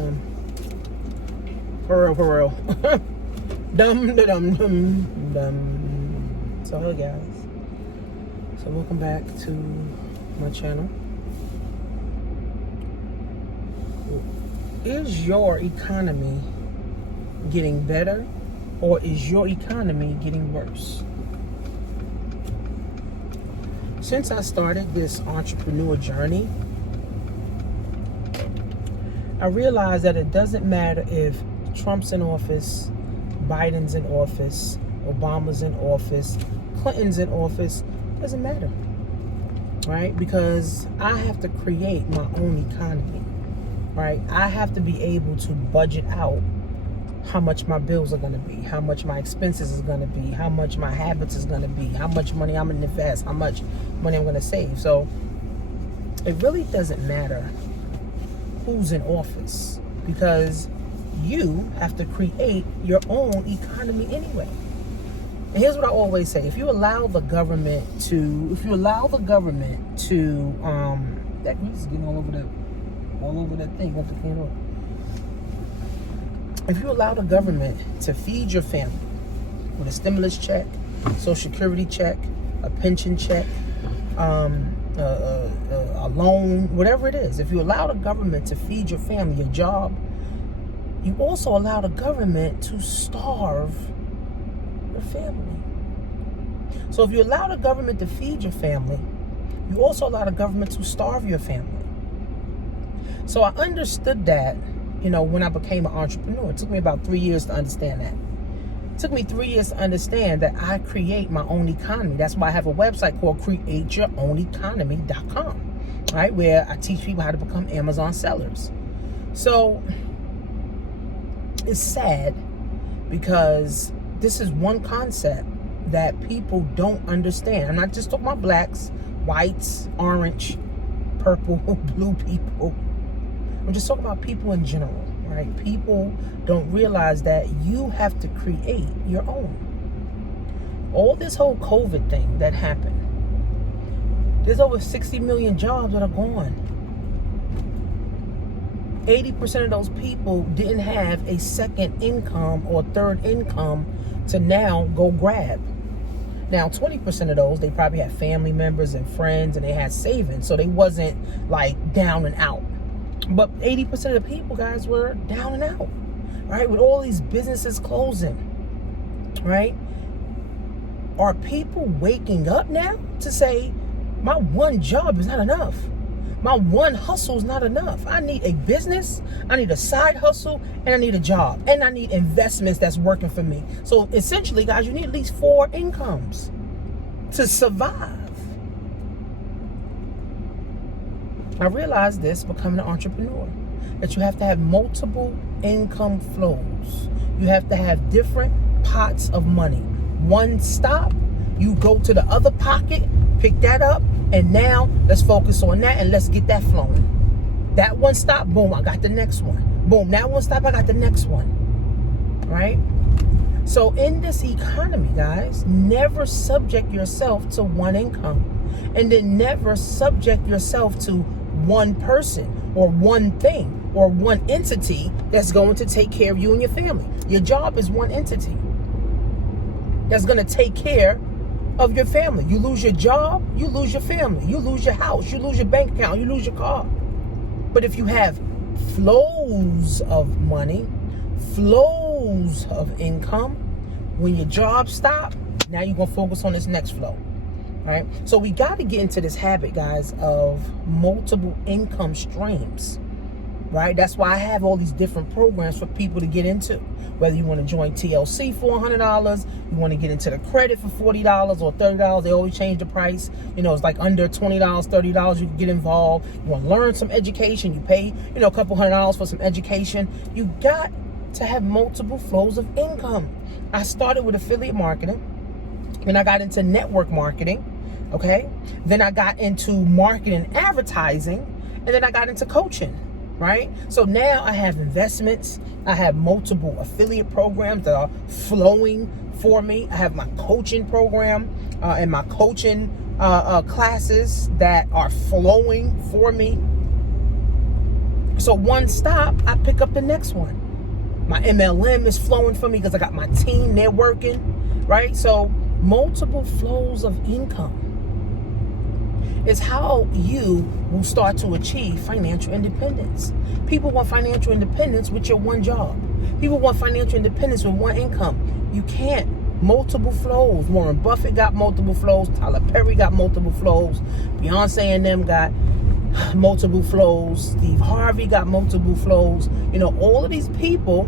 dumb. For real. Dumb. So, hey guys. So, welcome back to my channel. Is your economy getting better, or is your economy getting worse? Since I started this entrepreneur journey, I realized that it doesn't matter if Trump's in office, Biden's in office, Obama's in office, Clinton's in office. Doesn't matter, right? Because I have to create my own economy, right? I have to be able to budget out how much my bills are going to be, how much my expenses is going to be, how much my habits is going to be, how much money I'm going to invest, how much money I'm going to save. So it really doesn't matter who's in office, because you have to create your own economy anyway. And here's what I always say: if you allow the government to, that means getting all over that thing, what the can on. If you allow the government to feed your family with a stimulus check, social security check, a pension check, a loan, whatever it is, if you allow the government to feed your family, your job, you also allow the government to starve your family. So if you allow the government to feed your family, you also allow the government to starve your family. So I understood that, when I became an entrepreneur. It took me about 3 years to understand that. It took me 3 years to understand that I create my own economy. That's why I have a website called createyourown.economy.com, right? Where I teach people how to become Amazon sellers. So it's sad because this is one concept that people don't understand. I'm not just talking about blacks, whites, orange, purple, blue people. I'm just talking about people in general, right? People don't realize that you have to create your own. All this whole COVID thing that happened, there's over 60 million jobs that are gone. 80% of those people didn't have a second income or third income to now go grab. Now, 20% of those, they probably had family members and friends, and they had savings, so they wasn't like down and out. But 80% of the people, guys, were down and out, right? With all these businesses closing, right? Are people waking up now to say, my one job is not enough? My one hustle is not enough. I need a business, I need a side hustle, and I need a job. And I need investments that's working for me. So essentially, guys, you need at least 4 incomes to survive. I realized this becoming an entrepreneur, that you have to have multiple income flows. You have to have different pots of money. One stop, you go to the other pocket, pick that up, and now let's focus on that and let's get that flowing. That one stop, boom, I got the next one. Boom, that one stop, I got the next one. Right? So in this economy, guys, never subject yourself to one income. And then never subject yourself to one person or one thing or one entity that's going to take care of you and your family. Your job is one entity that's going to take care of your family. You lose your job, you lose your family, you lose your house, you lose your bank account, you lose your car. But if you have flows of money, flows of income, when your job stops, now you're going to focus on this next flow. Right? So we got to get into this habit, guys, of multiple income streams, right? That's why I have all these different programs for people to get into. Whether you want to join TLC for $100, you want to get into the credit for $40 or $30, they always change the price. It's like under $20, $30, you can get involved. You want to learn some education, you pay, a couple $100 for some education. You got to have multiple flows of income. I started with affiliate marketing. Then I got into network marketing, okay? Then I got into marketing and advertising, and then I got into coaching, right? So now I have investments. I have multiple affiliate programs that are flowing for me. I have my coaching program and my coaching classes that are flowing for me. So one stop, I pick up the next one. My MLM is flowing for me because I got my team, they're working, right? So multiple flows of income is how you will start to achieve financial independence. People want financial independence with your one job. People want financial independence with one income. You can't. Multiple flows. Warren Buffett got multiple flows. Tyler Perry got multiple flows. Beyonce and them got multiple flows. Steve Harvey got multiple flows. You know, all of these people,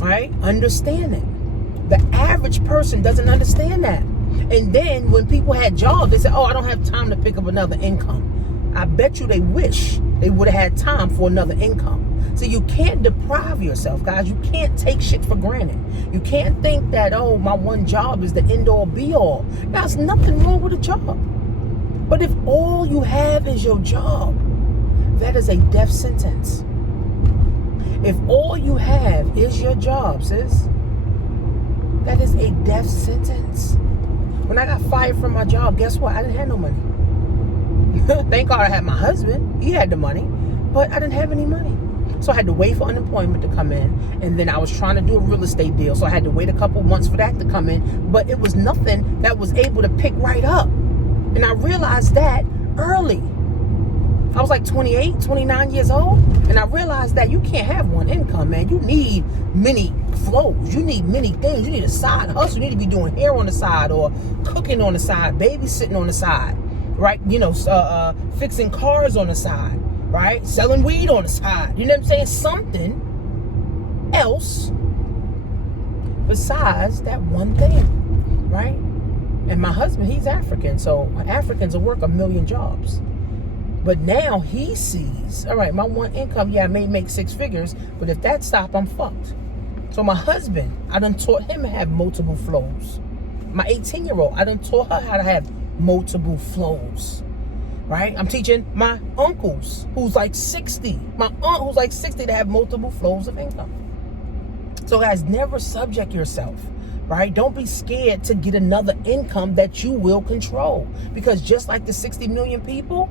right, understand it. The average person doesn't understand that. And then when people had jobs, they said, oh, I don't have time to pick up another income. I bet you they wish they would have had time for another income. So you can't deprive yourself, guys. You can't take shit for granted. You can't think that, oh, my one job is the end-all be-all. Now, there's nothing wrong with a job. But if all you have is your job, that is a death sentence. If all you have is your job, sis, that is a death sentence. When I got fired from my job, guess what? I didn't have no money. Thank God I had my husband. He had the money, but I didn't have any money. So I had to wait for unemployment to come in. And then I was trying to do a real estate deal. So I had to wait a couple months for that to come in. But it was nothing that was able to pick right up. And I realized that early. I was like 28, 29 years old. And I realized that you can't have one income, man. You need many flows. You need many things. You need a side hustle. You need to be doing hair on the side or cooking on the side, babysitting on the side, right? You know, fixing cars on the side, right? Selling weed on the side. You know what I'm saying? Something else besides that one thing, right? And my husband, he's African. So Africans will work 1 million jobs. But now he sees, all right, my one income, yeah, I may make 6 figures, but if that stop, I'm fucked. So my husband, I done taught him to have multiple flows. My 18-year-old, I done taught her how to have multiple flows, right? I'm teaching my uncles, who's like 60, my aunt who's like 60, to have multiple flows of income. So guys, never subject yourself, right? Don't be scared to get another income that you will control. Because just like the 60 million people,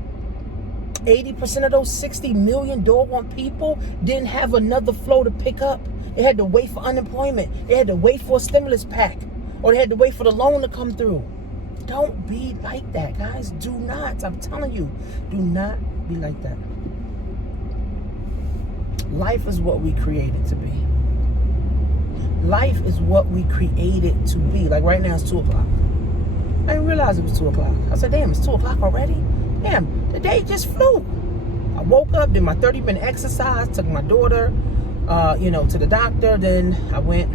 80% of those 60 million doggone people didn't have another flow to pick up. They had to wait for unemployment. They had to wait for a stimulus pack. Or they had to wait for the loan to come through. Don't be like that, guys. Do not. I'm telling you, do not be like that. Life is what we create it to be. Life is what we create it to be. Like right now, it's 2 o'clock. I didn't realize it was 2 o'clock. I said, damn, it's 2 o'clock already? Damn, the day just flew. I woke up, did my 30-minute exercise, took my daughter, to the doctor. Then I went,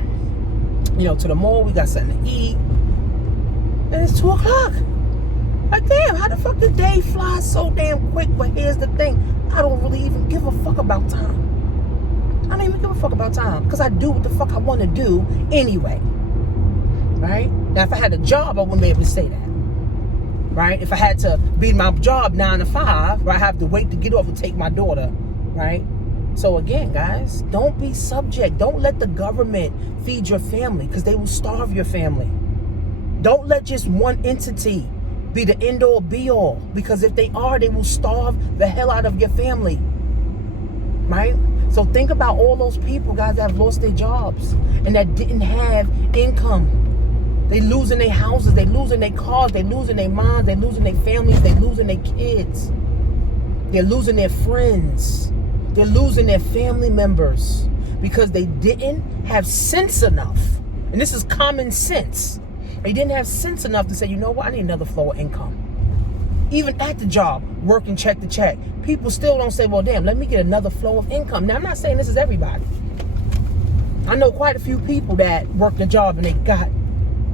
to the mall. We got something to eat. And it's 2 o'clock. Like, damn, how the fuck the day flies so damn quick? But here's the thing. I don't really even give a fuck about time. I don't even give a fuck about time. Because I do what the fuck I want to do anyway. Right? Now, if I had a job, I wouldn't be able to say that. Right? If I had to be my job 9 to 5, right, I have to wait to get off to take my daughter, right? So again, guys, don't be subject. Don't let the government feed your family, because they will starve your family. Don't let just one entity be the end-all be-all, because if they are, they will starve the hell out of your family, right? So think about all those people, guys, that have lost their jobs and that didn't have income. They losing their houses, they losing their cars, they losing their moms, they losing their families, they losing their kids. They're losing their friends. They're losing their family members because they didn't have sense enough. And this is common sense. They didn't have sense enough to say, you know what, I need another flow of income. Even at the job, working check to check, people still don't say, well, damn, let me get another flow of income. Now, I'm not saying this is everybody. I know quite a few people that work the job and they got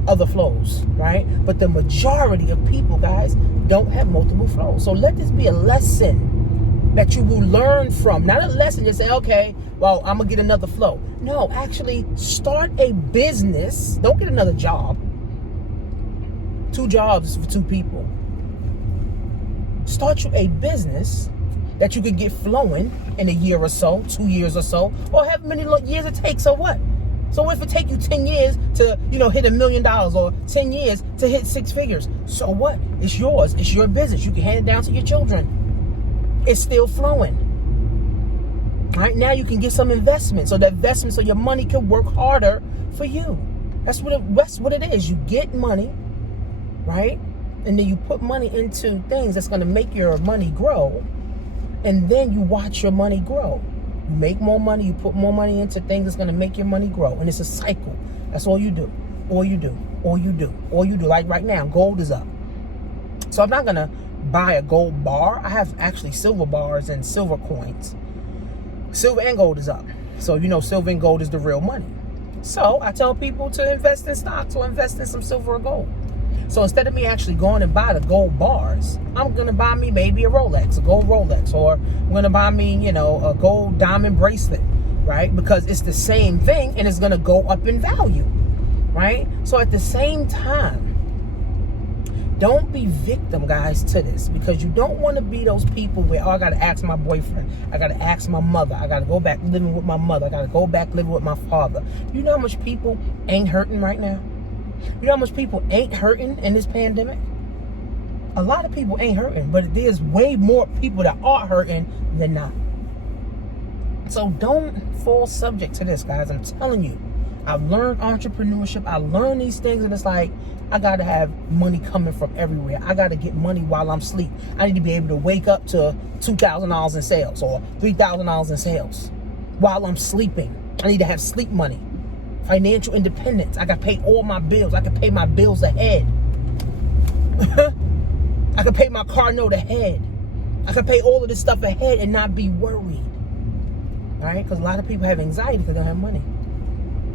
other flows, right? But the majority of people, guys, don't have multiple flows. So let this be a lesson that you will learn from. Not a lesson you say, okay, well, I'm gonna get another flow. No, actually start a business. Don't get another job. 2 jobs for 2 people. Start you a business that you could get flowing in a year or so, 2 years or so, or however many years it takes. So what? So if it take you 10 years to, hit $1 million, or 10 years to hit 6 figures, so what? It's yours. It's your business. You can hand it down to your children. It's still flowing. Right now you can get some investment, so that investment, so your money can work harder for you. That's what it is. You get money, right? And then you put money into things that's going to make your money grow, and then you watch your money grow. You make more money, you put more money into things that's going to make your money grow, and it's a cycle. That's all you do. All you do. All you do. All you do. Like right now, gold is up. So I'm not going to buy a gold bar. I have actually silver bars and silver coins. Silver and gold is up. So you know silver and gold is the real money. So I tell people to invest in stocks or invest in some silver or gold. So instead of me actually going and buy the gold bars, I'm going to buy me maybe a Rolex, a gold Rolex, or I'm going to buy me, you know, a gold diamond bracelet, right? Because it's the same thing and it's going to go up in value, right? So at the same time, don't be victim, guys, to this, because you don't want to be those people where, oh, I got to ask my boyfriend, I got to ask my mother, I got to go back living with my mother, I got to go back living with my father. You know how much people ain't hurting right now? You know how much people ain't hurting in this pandemic? A lot of people ain't hurting, but there's way more people that are hurting than not. So don't fall subject to this, guys. I'm telling you. I've learned entrepreneurship. I learned these things, and it's like, I got to have money coming from everywhere. I got to get money while I'm asleep. I need to be able to wake up to $2,000 in sales or $3,000 in sales while I'm sleeping. I need to have sleep money. Financial independence. I can pay all my bills. I can pay my bills ahead. I can pay my car note ahead. I can pay all of this stuff ahead and not be worried. All right? Because a lot of people have anxiety because they don't have money.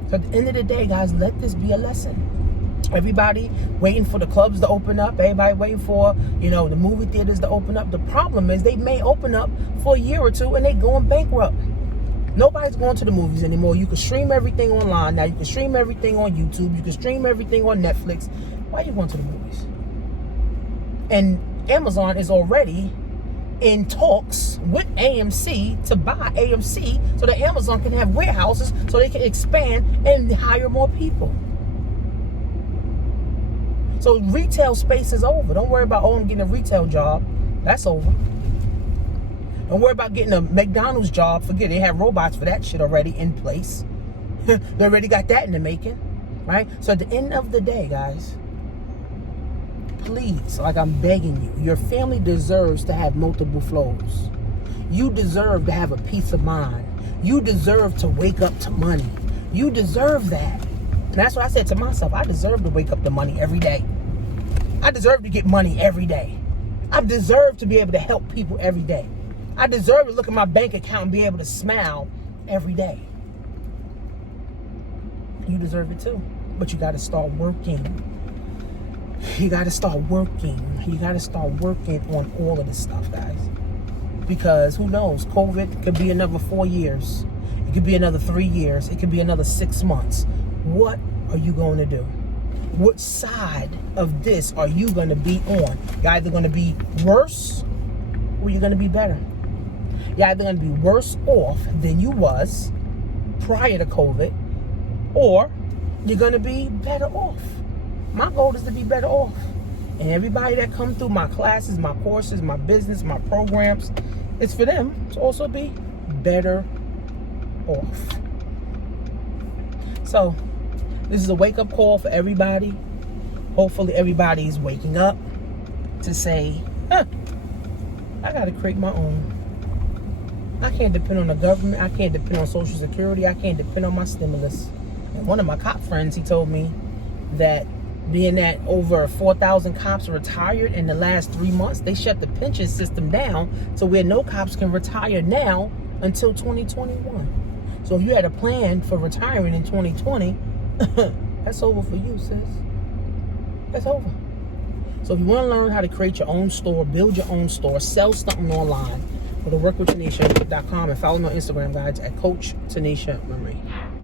So at the end of the day, guys, let this be a lesson. Everybody waiting for the clubs to open up. Everybody waiting for, you know, the movie theaters to open up. The problem is they may open up for a year or two and they going bankrupt. Nobody's going to the movies anymore. You can stream everything online now. You can stream everything on YouTube. You can stream everything on Netflix. Why are you going to the movies? And Amazon is already in talks with AMC to buy AMC so that Amazon can have warehouses so they can expand and hire more people. So retail space is over. Don't worry about, oh, I'm getting a retail job. That's over. Don't worry about getting a McDonald's job. Forget it. They have robots for that shit already in place. They already got that in the making, right? So at the end of the day, guys, please, like I'm begging you, your family deserves to have multiple flows. You deserve to have a peace of mind. You deserve to wake up to money. You deserve that. And that's what I said to myself. I deserve to wake up to money every day. I deserve to get money every day. I deserve to be able to help people every day. I deserve to look at my bank account and be able to smile every day. You deserve it too. But you got to start working. You got to start working. You got to start working on all of this stuff, guys. Because who knows? COVID could be another 4 years. It could be another 3 years. It could be another 6 months. What are you going to do? What side of this are you going to be on? You're either going to be worse or you're going to be better. You're either going to be worse off than you was prior to COVID, or you're going to be better off. My goal is to be better off. And everybody that come through my classes, my courses, my business, my programs, it's for them to also be better off. So this is a wake-up call for everybody. Hopefully everybody's waking up to say, I got to create my own. I can't depend on the government. I can't depend on Social Security. I can't depend on my stimulus. And one of my cop friends, he told me that being that over 4,000 cops retired in the last 3 months, they shut the pension system down to where no cops can retire now until 2021. So if you had a plan for retiring in 2020, that's over for you, sis. That's over. So if you want to learn how to create your own store, build your own store, sell something online, go to workwithtanisha.com and follow me on Instagram, guys, at Coach Tanisha Marie.